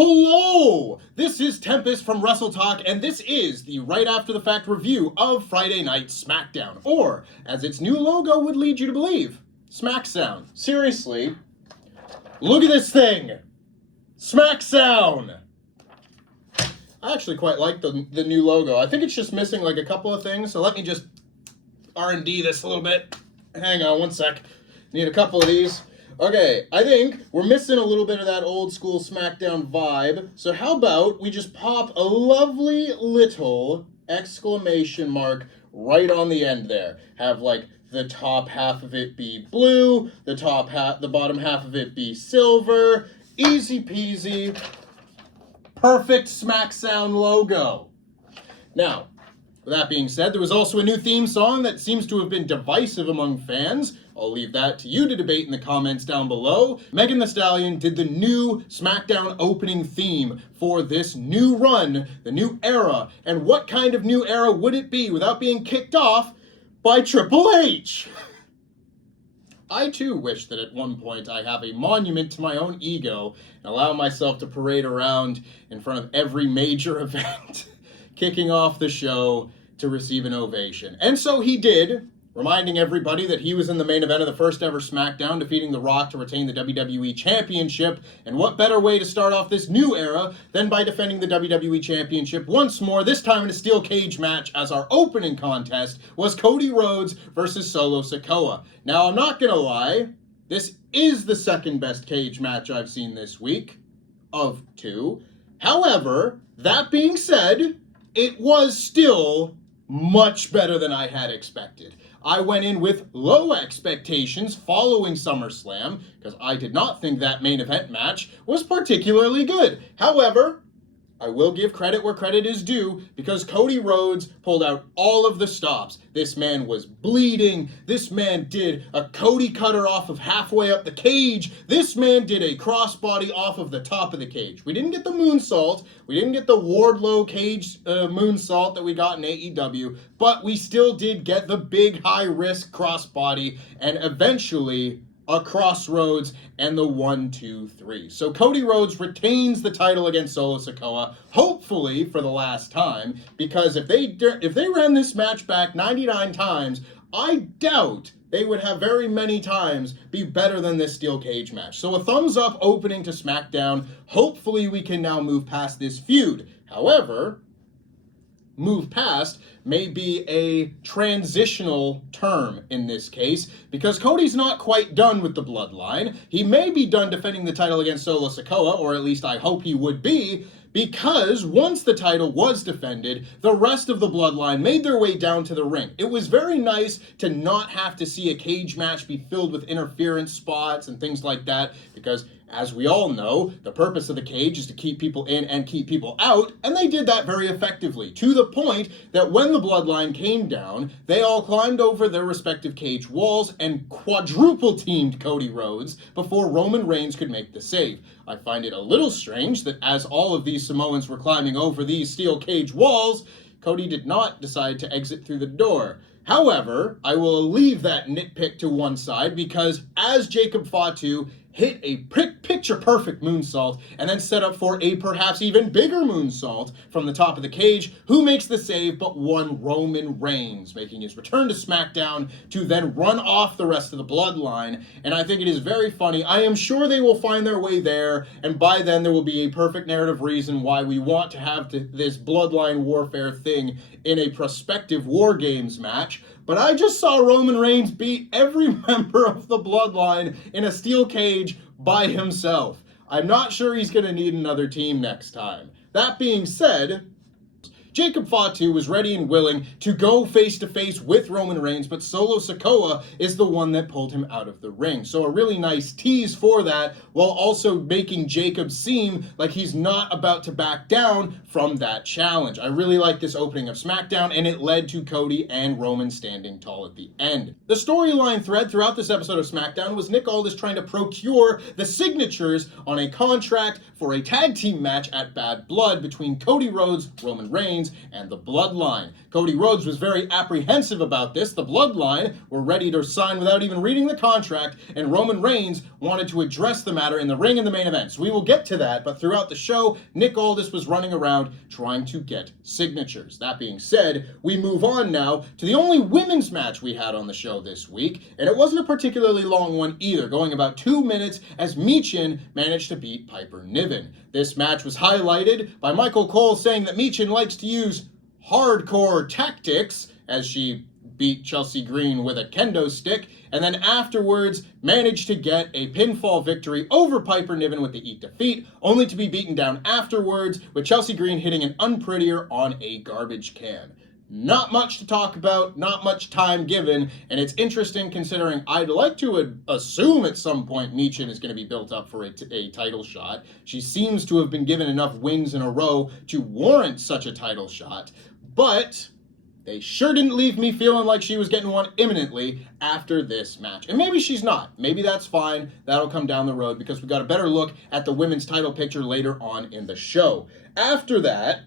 Hello! This is Tempest from WrestleTalk, and this is the right after the fact review of Friday Night SmackDown, or, as its new logo would lead you to believe, Smack Sound. Seriously, look at this thing! Smack Sound! I actually quite like the new logo. I think it's just missing like a couple of things, so let me just R&D this a little bit. Hang on one sec. Need a couple of these. Okay, I think we're missing a little bit of that old school SmackDown vibe. So how about we just pop a lovely little exclamation mark right on the end there. Have like the top half of it be blue, the bottom half of it be silver. Easy peasy. Perfect Smack Sound logo. Now, with that being said, there was also a new theme song that seems to have been divisive among fans. I'll leave that to you to debate in the comments down below. Megan Thee Stallion did the new SmackDown opening theme for this new run, the new era. And what kind of new era would it be without being kicked off by Triple H? I too wish that at one point I have a monument to my own ego and allow myself to parade around in front of every major event, kicking off the show to receive an ovation. And so he did, reminding everybody that he was in the main event of the first ever SmackDown, defeating The Rock to retain the WWE Championship. And what better way to start off this new era than by defending the WWE Championship once more, this time in a steel cage match, as our opening contest was Cody Rhodes versus Solo Sikoa. Now, I'm not gonna lie, this is the second best cage match I've seen this week, of two. However, that being said, it was still much better than I had expected. I went in with low expectations following SummerSlam because I did not think that main event match was particularly good. However, I will give credit where credit is due because Cody Rhodes pulled out all of the stops. This man was bleeding. This man did a Cody cutter off of halfway up the cage. This man did a crossbody off of the top of the cage. We didn't get the moonsault. We didn't get the Wardlow cage moonsault that we got in AEW, but we still did get the big high-risk crossbody and eventually a Crossroads and the 1, 2, 3. So Cody Rhodes retains the title against Solo Sikoa, hopefully for the last time, because if they ran this match back 99 times, I doubt they would have very many times be better than this steel cage match. So a thumbs up opening to SmackDown. Hopefully we can now move past this feud. However, move past may be a transitional term in this case, because Cody's not quite done with the Bloodline. He may be done defending the title against Solo Sikoa, or at least I hope he would be, because once the title was defended, the rest of the Bloodline made their way down to the ring. It was very nice to not have to see a cage match be filled with interference spots and things like that, because as we all know, the purpose of the cage is to keep people in and keep people out, and they did that very effectively, to the point that when the Bloodline came down, they all climbed over their respective cage walls and quadruple-teamed Cody Rhodes before Roman Reigns could make the save. I find it a little strange that as all of these Samoans were climbing over these steel cage walls, Cody did not decide to exit through the door. However, I will leave that nitpick to one side because as Jacob Fatu hit a picture-perfect moonsault and then set up for a perhaps even bigger moonsault from the top of the cage, who makes the save but one Roman Reigns, making his return to SmackDown to then run off the rest of the Bloodline. And I think it is very funny. I am sure they will find their way there, and by then there will be a perfect narrative reason why we want to have this Bloodline warfare thing in a prospective War Games match. But I just saw Roman Reigns beat every member of the Bloodline in a steel cage by himself. I'm not sure he's going to need another team next time. That being said, Jacob Fatu was ready and willing to go face-to-face with Roman Reigns, but Solo Sikoa is the one that pulled him out of the ring. So a really nice tease for that, while also making Jacob seem like he's not about to back down from that challenge. I really like this opening of SmackDown, and it led to Cody and Roman standing tall at the end. The storyline thread throughout this episode of SmackDown was Nick Aldis trying to procure the signatures on a contract for a tag team match at Bad Blood between Cody Rhodes, Roman Reigns, Reigns and the Bloodline. Cody Rhodes was very apprehensive about this. The Bloodline were ready to sign without even reading the contract, and Roman Reigns wanted to address the matter in the ring in the main event. So we will get to that, but throughout the show, Nick Aldis was running around trying to get signatures. That being said, we move on now to the only women's match we had on the show this week, and it wasn't a particularly long one either, going about 2 minutes as Michin managed to beat Piper Niven. This match was highlighted by Michael Cole saying that Michin likes to use hardcore tactics as she beat Chelsea Green with a kendo stick, and then afterwards managed to get a pinfall victory over Piper Niven with the Eat Defeat, only to be beaten down afterwards with Chelsea Green hitting an unprettier on a garbage can. Not much to talk about, not much time given, and it's interesting considering I'd like to assume at some point Michin is going to be built up for a title shot. She seems to have been given enough wins in a row to warrant such a title shot, but they sure didn't leave me feeling like she was getting one imminently after this match. And maybe she's not. Maybe that's fine. That'll come down the road because we got a better look at the women's title picture later on in the show. After that,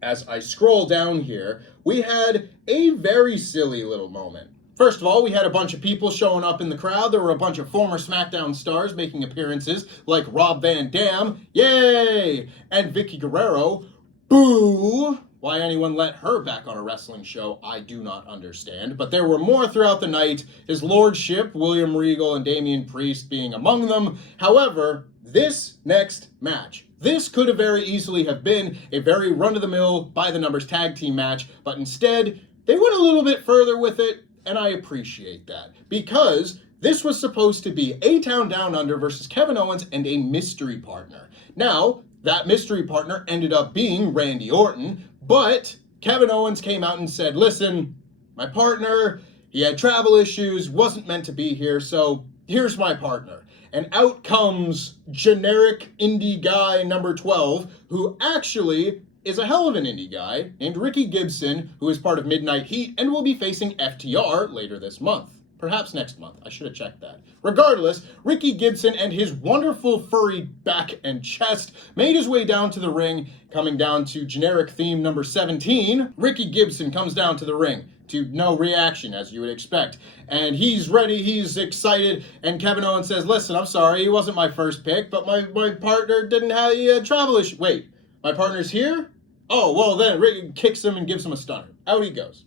as I scroll down here, we had a very silly little moment. First of all, we had a bunch of people showing up in the crowd. There were a bunch of former SmackDown stars making appearances, like Rob Van Dam, yay, and Vicky Guerrero, boo. Why anyone let her back on a wrestling show, I do not understand. But there were more throughout the night, His Lordship, William Regal, and Damian Priest being among them. However, this next match, this could have very easily have been a very run-of-the-mill, by-the-numbers tag team match, but instead, they went a little bit further with it, and I appreciate that. Because this was supposed to be A-Town Down Under versus Kevin Owens and a mystery partner. Now, that mystery partner ended up being Randy Orton, but Kevin Owens came out and said, listen, my partner, he had travel issues, wasn't meant to be here, so here's my partner. And out comes generic indie guy number 12, who actually is a hell of an indie guy, named Ricky Gibson, who is part of Midnight Heat and will be facing FTR later this month. Perhaps next month. I should have checked that. Regardless, Ricky Gibson and his wonderful furry back and chest made his way down to the ring, coming down to generic theme number 17. Ricky Gibson comes down to the ring to no reaction, as you would expect. And he's ready, he's excited, and Kevin Owens says, listen, I'm sorry, he wasn't my first pick, but my partner didn't have a travel issue. Wait, my partner's here? Oh, well then, Ricky kicks him and gives him a stunner. Out he goes.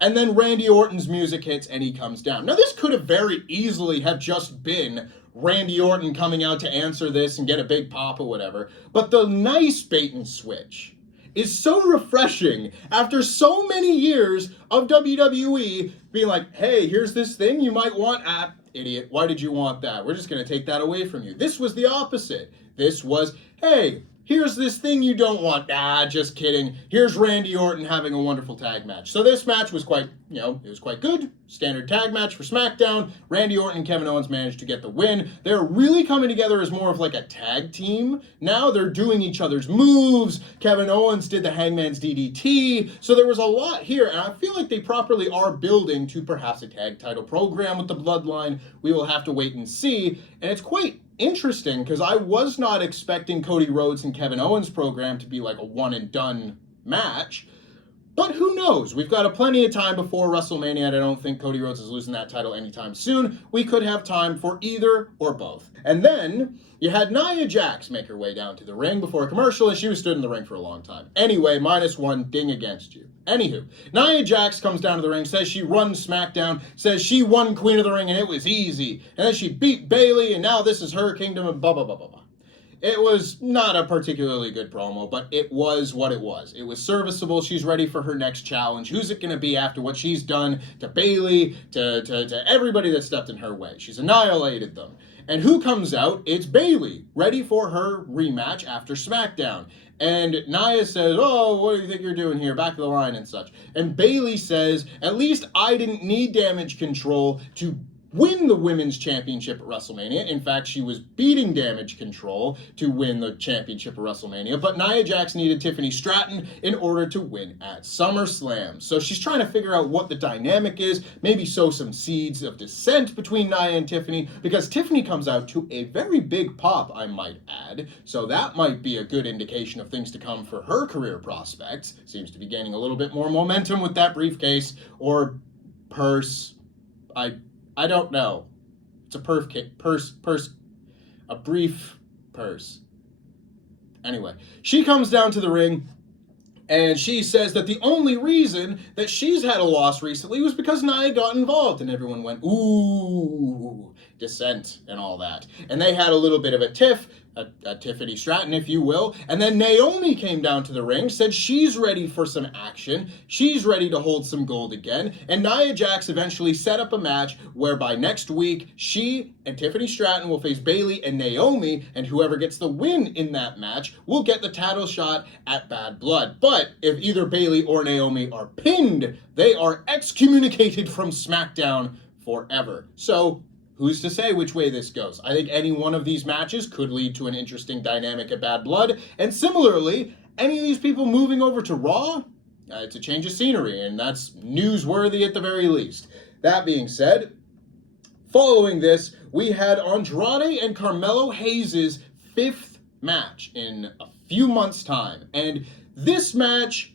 And then Randy Orton's music hits and he comes down. Now this could have very easily have just been Randy Orton coming out to answer this and get a big pop or whatever. But the nice bait and switch is so refreshing after so many years of WWE being like, hey, here's this thing you might want. Ah, idiot, why did you want that? We're just going to take that away from you. This was the opposite. This was, hey, here's this thing you don't want. Ah, just kidding. Here's Randy Orton having a wonderful tag match. So this match was quite, it was quite good. Standard tag match for SmackDown. Randy Orton and Kevin Owens managed to get the win. They're really coming together as more of like a tag team. Now they're doing each other's moves. Kevin Owens did the Hangman's DDT. So there was a lot here, and I feel like they properly are building to perhaps a tag title program with the Bloodline. We will have to wait and see. And it's quite interesting because I was not expecting Cody Rhodes and Kevin Owens program to be like a one and done match, but who knows? We've got plenty of time before WrestleMania, and I don't think Cody Rhodes is losing that title anytime soon. We could have time for either or both. And then you had Nia Jax make her way down to the ring before a commercial, and she was stood in the ring for a long time. Anyway, -1, ding against you. Anywho, Nia Jax comes down to the ring, says she runs SmackDown, says she won Queen of the Ring and it was easy. And then she beat Bayley and now this is her kingdom and blah, blah, blah, blah, blah. It was not a particularly good promo, but it was what it was. It was serviceable. She's ready for her next challenge. Who's it going to be after what she's done to Bayley, to everybody that stepped in her way? She's annihilated them. And who comes out? It's Bayley, ready for her rematch after SmackDown. And Nia says, oh, what do you think you're doing here? Back of the line and such. And Bayley says, at least I didn't need damage control to win the Women's Championship at WrestleMania. In fact, she was beating Damage Control to win the championship at WrestleMania, but Nia Jax needed Tiffany Stratton in order to win at SummerSlam. So she's trying to figure out what the dynamic is, maybe sow some seeds of dissent between Nia and Tiffany, because Tiffany comes out to a very big pop, I might add, so that might be a good indication of things to come for her career prospects. Seems to be gaining a little bit more momentum with that briefcase, or purse. I don't know. It's a a brief purse. Anyway, she comes down to the ring and she says that the only reason that she's had a loss recently was because Nia got involved, and everyone went, ooh, dissent and all that. And they had a little bit of a tiff, a Tiffany Stratton, if you will, and then Naomi came down to the ring, said she's ready for some action, she's ready to hold some gold again, and Nia Jax eventually set up a match whereby next week she and Tiffany Stratton will face Bayley and Naomi, and whoever gets the win in that match will get the title shot at Bad Blood. But if either Bayley or Naomi are pinned, they are excommunicated from SmackDown forever. So who's to say which way this goes? I think any one of these matches could lead to an interesting dynamic at Bad Blood. And similarly, any of these people moving over to Raw, it's a change of scenery, and that's newsworthy at the very least. That being said, following this, we had Andrade and Carmelo Hayes' 5th match in a few months' time. And this match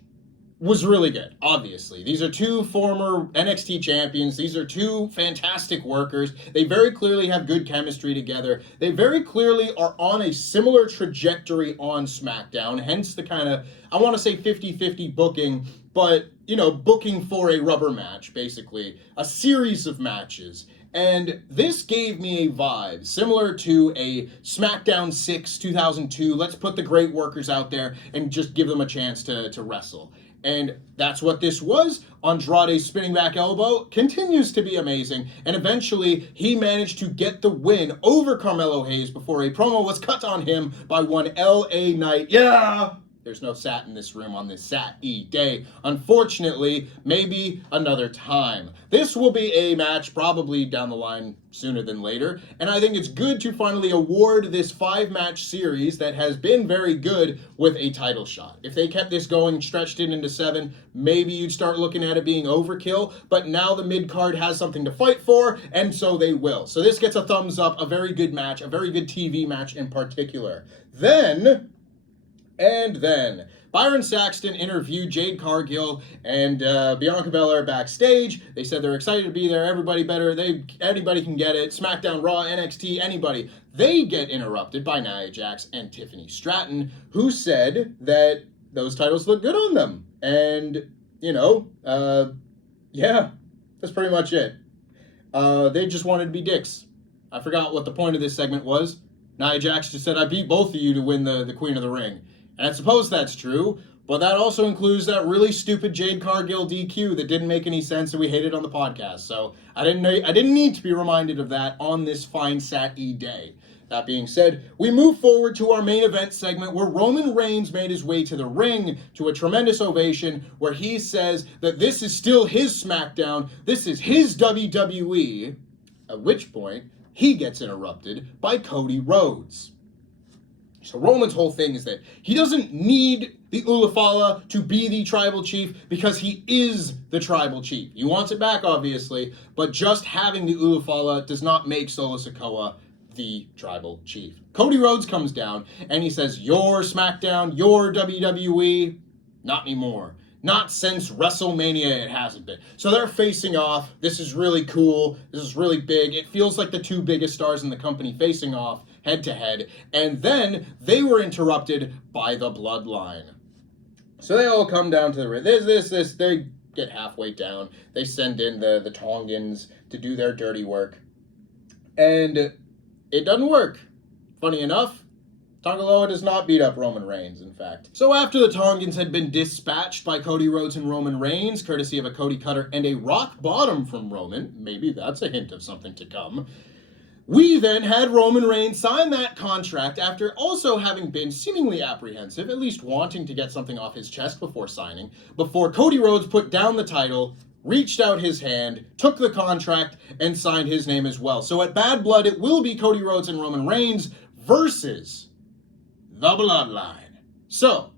was really good, obviously. These are two former NXT champions. These are two fantastic workers. They very clearly have good chemistry together. They very clearly are on a similar trajectory on SmackDown, hence the kind of, I want to say 50-50 booking, but, you know, booking for a rubber match, basically. A series of matches. And this gave me a vibe similar to a SmackDown 6 2002. Let's put the great workers out there and just give them a chance to wrestle. And that's what this was. Andrade's spinning back elbow continues to be amazing. And eventually, he managed to get the win over Carmelo Hayes before a promo was cut on him by one L.A. Knight. Yeah! There's no Sat in this room on this Sat-E day. Unfortunately, maybe another time. This will be a match probably down the line sooner than later, and I think it's good to finally award this 5-match series that has been very good with a title shot. If they kept this going, stretched it into 7, maybe you'd start looking at it being overkill, but now the mid-card has something to fight for, and so they will. So this gets a thumbs up, a very good match, a very good TV match in particular. Then, Byron Saxton interviewed Jade Cargill and Bianca Belair backstage. They said they're excited to be there. Anybody can get it. SmackDown, Raw, NXT, anybody. They get interrupted by Nia Jax and Tiffany Stratton, who said that those titles look good on them. And, yeah, that's pretty much it. They just wanted to be dicks. I forgot what the point of this segment was. Nia Jax just said, I beat both of you to win the Queen of the Ring. And I suppose that's true, but that also includes that really stupid Jade Cargill DQ that didn't make any sense and we hated on the podcast. So I didn't need to be reminded of that on this fine Sat-E day. That being said, we move forward to our main event segment where Roman Reigns made his way to the ring to a tremendous ovation where he says that this is still his SmackDown, this is his WWE, at which point he gets interrupted by Cody Rhodes. So Roman's whole thing is that he doesn't need the Ulafala to be the tribal chief because he is the tribal chief. He wants it back, obviously, but just having the Ulafala does not make Solo Sikoa the tribal chief. Cody Rhodes comes down and he says, your SmackDown, your WWE, not anymore. Not since WrestleMania it hasn't been. So they're facing off. This is really cool. This is really big. It feels like the two biggest stars in the company facing off head to head. And then they were interrupted by the Bloodline. So they all come down to the ring. They get halfway down. They send in the Tongans to do their dirty work. And it doesn't work. Funny enough, Tonga Loa does not beat up Roman Reigns, in fact. So after the Tongans had been dispatched by Cody Rhodes and Roman Reigns, courtesy of a Cody Cutter and a rock bottom from Roman, maybe that's a hint of something to come, we then had Roman Reigns sign that contract after also having been seemingly apprehensive, at least wanting to get something off his chest before signing, before Cody Rhodes put down the title reached out his hand, took the contract, and signed his name as well. So at Bad Blood, it will be Cody Rhodes and Roman Reigns versus the Bloodline. So,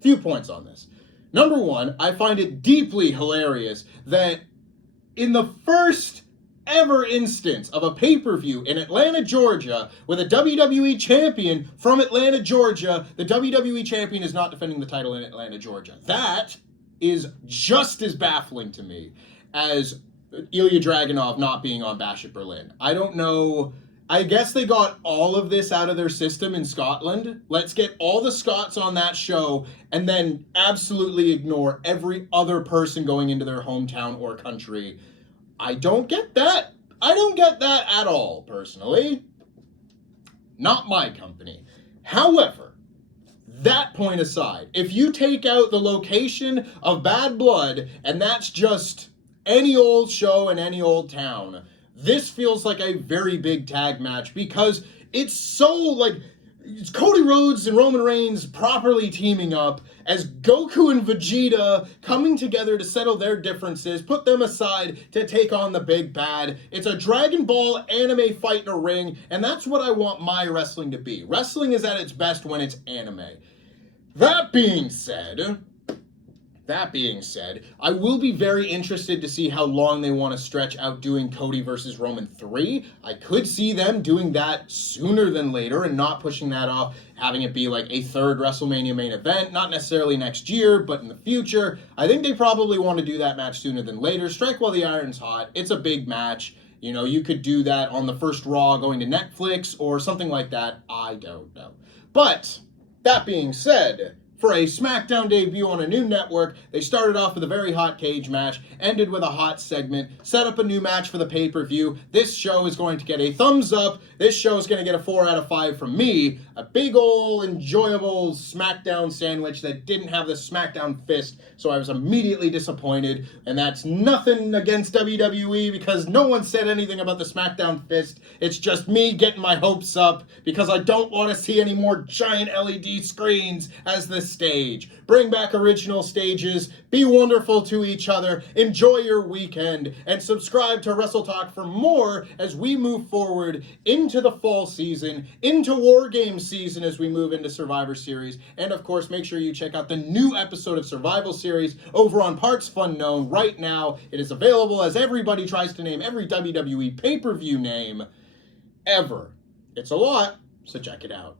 few points on this. Number one, I find it deeply hilarious that in the first ever instance of a pay-per-view in Atlanta, Georgia, with a WWE champion from Atlanta, Georgia, the WWE champion is not defending the title in Atlanta, Georgia. That is just as baffling to me as Ilya Dragunov not being on Bash at Berlin. I don't know. I guess they got all of this out of their system in Scotland. Let's get all the Scots on that show and then absolutely ignore every other person going into their hometown or country. I don't get that. I don't get that at all, personally. Not my company. However, that point aside, if you take out the location of Bad Blood, and that's just any old show in any old town, this feels like a very big tag match because it's so, like, it's Cody Rhodes and Roman Reigns properly teaming up as Goku and Vegeta coming together to settle their differences, put them aside to take on the big bad. It's a Dragon Ball anime fight in a ring, and that's what I want my wrestling to be. Wrestling is at its best when it's anime. That being said, I will be very interested to see how long they want to stretch out doing Cody versus Roman 3. I could see them doing that sooner than later and not pushing that off, having it be like a third WrestleMania main event, not necessarily next year, but in the future. I think they probably want to do that match sooner than later. Strike while the iron's hot. It's a big match. You know, you could do that on the first Raw going to Netflix or something like that. I don't know. But that being said, for a SmackDown debut on a new network, they started off with a very hot cage match, ended with a hot segment, set up a new match for the pay-per-view. This show is going to get a thumbs up. This show is going to get a 4 out of 5 from me. A big ol' enjoyable SmackDown sandwich that didn't have the SmackDown fist, so I was immediately disappointed. And that's nothing against WWE because no one said anything about the SmackDown fist. It's just me getting my hopes up because I don't want to see any more giant LED screens as the stage. Bring back original stages, be wonderful to each other, enjoy your weekend, and subscribe to WrestleTalk for more as we move forward into the fall season, into War Games season as we move into Survivor Series, and of course make sure you check out the new episode of Survival Series over on Parts Fun Known right now. It is available as everybody tries to name every WWE pay-per-view name ever. It's a lot, so check it out.